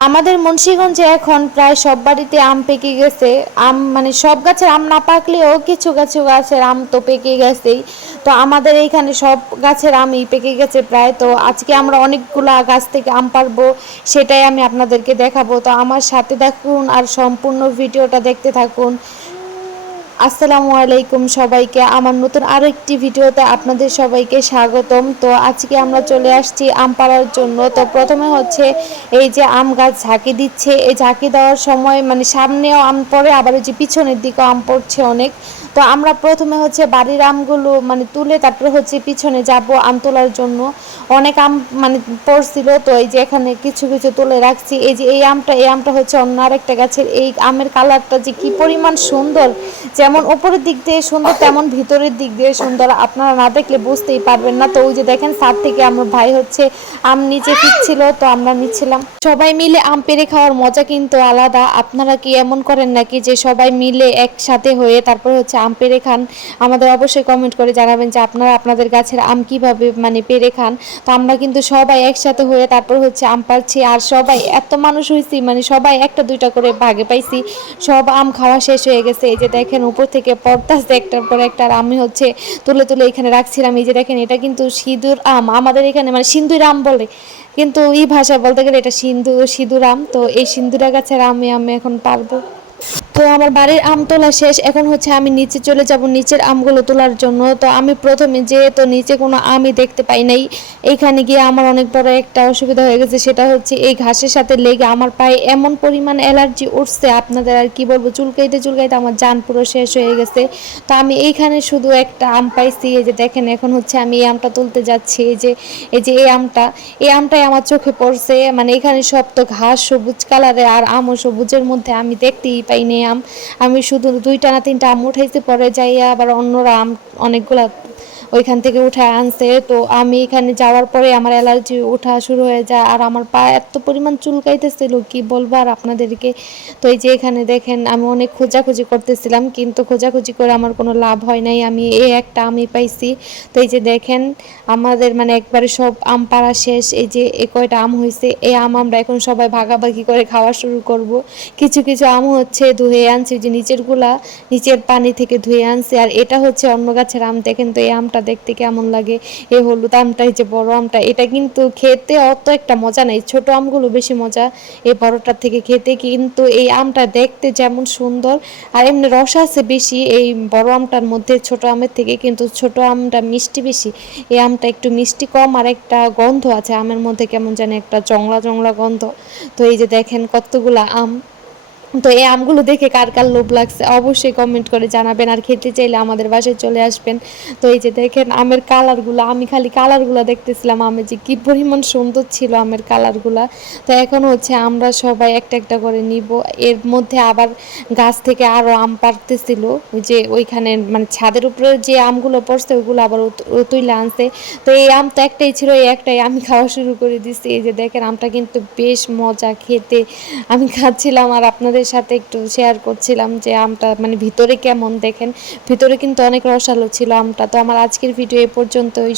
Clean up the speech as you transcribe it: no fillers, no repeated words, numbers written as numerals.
আমাদের মুন্সিগঞ্জে এখন প্রায় সব বাড়িতে আম পেকে গেছে। আম মানে সব গাছের আম না পাকলেও কিছু কিছু গাছের আম তো পেকে গেছেই। তো আমাদের এইখানে সব গাছের আমই পেকে গেছে প্রায়। তো আজকে আমরা অনেকগুলা গাছ থেকে আম পারবো, সেটাই আমি আপনাদেরকে দেখাবো। তো আমার সাথে দেখুন আর সম্পূর্ণ ভিডিওটা দেখতে থাকুন। আসসালামু আলাইকুম সবাইকে, আমার নতুন আরও একটি ভিডিওতে আপনাদের সবাইকে স্বাগতম। তো আজকে আমরা চলে আসছি আম পাড়ার জন্য। তো প্রথমে হচ্ছে এই যে আম গাছ ঝাঁকি দিচ্ছে, এই ঝাঁকি দেওয়ার সময় মানে সামনেও আম পড়ে, আবার ওই যে পিছনের দিকেও আম পড়ছে অনেক। তো আমরা প্রথমে হচ্ছে বাড়ির আমগুলো মানে তুলে তারপরে হচ্ছে পিছনে যাব আম তোলার জন্য। অনেক আম মানে পড়ছিল, তো এই যে এখানে কিছু কিছু তুলে রাখছি। এই যে এই আমটা হচ্ছে অন্য আরেকটা গাছের। এই আমের কালারটা যে কি পরিমাণ সুন্দর, যেমন উপরের দিক দিয়ে সুন্দর তেমন ভিতরের দিক দিয়ে সুন্দর, আপনারা না দেখলে বুঝতেই পারবেন না। তো ওই যে দেখেন ছাদ থেকে আমার ভাই হচ্ছে আম নিচে ফিরছিল, তো আমরা নিচ্ছিলাম। সবাই মিলে আম পেড়ে খাওয়ার মজা কিন্তু আলাদা। আপনারা কি এমন করেন নাকি যে সবাই মিলে একসাথে হয়ে তারপর হচ্ছে আম পেড়ে খান? আমাদের অবশ্যই কমেন্ট করে জানাবেন যে আপনারা আপনাদের গাছের আম কিভাবে মানে পেড়ে খান। তো আমরা কিন্তু সবাই একসাথে হয়ে তারপর হচ্ছে আম পাড়ছি, আর সবাই এত মানুষ হয়েছি মানে সবাই একটা দুইটা করে ভাগে পাইছি। সব আম খাওয়া শেষ হয়ে গেছে। এই যে দেখেন উপর থেকে পড়তাছে একটার পর একটা, আর আমি হচ্ছে তুলে তুলে এখানে রাখছিলাম। এই যে দেখেন এটা কিন্তু সিঁদুর আম, আমাদের এখানে মানে সিন্দুর আম বলে, কিন্তু এই ভাষায় বলতে গেলে এটা সিঁদুর আম। তো এই সিন্দুরা গাছের আমি এখন পারবো। তো আমার বাড়ির আম তোলা শেষ, এখন হচ্ছে আমি নিচে চলে যাব নিচের আমগুলো তোলার জন্য। তো আমি প্রথমে যেহেতু নিচে কোনো আমই দেখতে পাই নাই, এইখানে গিয়ে আমার অনেক বড় একটা অসুবিধা হয়ে গেছে। সেটা হচ্ছে এই ঘাসের সাথে লেগে আমার পায়ে এমন পরিমাণ অ্যালার্জি উঠছে, আপনাদের আর কি বলবো, চুলকাইতে চুলকাইতে আমার জান পুরো শেষ হয়ে গেছে। তো আমি এইখানে শুধু একটা আম পাইছি। এই যে দেখেন এখন হচ্ছে আমি এই আমটা তুলতে যাচ্ছি। এই যে এই আমটাই আমার চোখে পড়ছে। মানে এখানে সব তো ঘাস সবুজ কালারে আর আমও সবুজের মধ্যে, আমি দেখতেই পাইনি আম। আমি শুধু দুইটা না তিনটা আম উঠাইতে পরে যাইয়া আবার অন্যরা আম অনেকগুলা ওইখান থেকে উঠায় আনছে। তো আমি এখানে যাওয়ার পরে আমার অ্যালার্জি ওঠা শুরু হয়ে যায়, আর আমার পা এত পরিমাণ চুলকাইতেছিল কি বলবো আর আপনাদেরকে। তো এই যে এখানে দেখেন আমি অনেক খোঁজাখুঁজি করতেছিলাম, কিন্তু খোঁজাখুঁজি করে আমার কোনো লাভ হয় নাই। আমি এই একটা আমই পাইছি। তো এই যে দেখেন আমাদের মানে একবারে সব আম পাড়া শেষ। এই যে এ কয়টা আম হয়েছে, এই আম আমরা এখন সবাই ভাগাভাগি করে খাওয়া শুরু করব। কিছু কিছু আম হচ্ছে ধুয়ে আনছি, যে নিচের পানি থেকে ধুয়ে আনছি, আর এটা হচ্ছে অন্য গাছের আম। দেখেন তো এই আমটা দেখতে কেমন লাগে। এই হলুদ আমটা, এই যে বড় আমটা, এটা কিন্তু খেতে অত একটা মজা নাই, ছোট আমগুলো বেশি মজা এই বড়টার থেকে খেতে। কিন্তু এই আমটা দেখতে যেমন সুন্দর, আর এমনি রস আছে বেশি এই বড় আমটার মধ্যে ছোট আমের থেকে, কিন্তু ছোট আমটা মিষ্টি বেশি, এই আমটা একটু মিষ্টি কম। আর একটা গন্ধ আছে আমের মধ্যে, কেমন জানি একটা জংলা জংলা গন্ধ। তো এই যে দেখেন কতগুলা আম। তো এই আমগুলো দেখে কার কার লোভ লাগছে অবশ্যই কমেন্ট করে জানাবেন, আর খেতে চাইলে আমাদের বাসায় চলে আসবেন। তো এই যে দেখেন আমের কালারগুলো, আমি খালি কালারগুলো দেখতেছিলাম আমের যে কী পরিমাণ সুন্দর ছিল আমের কালারগুলো। তো এখন হচ্ছে আমরা সবাই একটা একটা করে নিব। এর মধ্যে আবার গাছ থেকে আরও আম পাড়তেছিল, ওই যে ওইখানে মানে ছাদের উপরে যে আমগুলো পড়ছে ওইগুলো আবার তুলে আনছে। তো এই আম তো একটাই ছিল, এই একটাই আমি খাওয়া শুরু করে দিচ্ছি। এই যে দেখেন আমটা কিন্তু বেশ মজা খেতে, আমি খাচ্ছিলাম আর আপনাদের সাথে একটু শেয়ার করছিলাম যে আমটা মানে ভিতরে কেমন। দেখেন ভিতরে কিন্তু অনেক রসালো ছিল আমটা। তো আমার আজকের ভিডিও এ পর্যন্তই।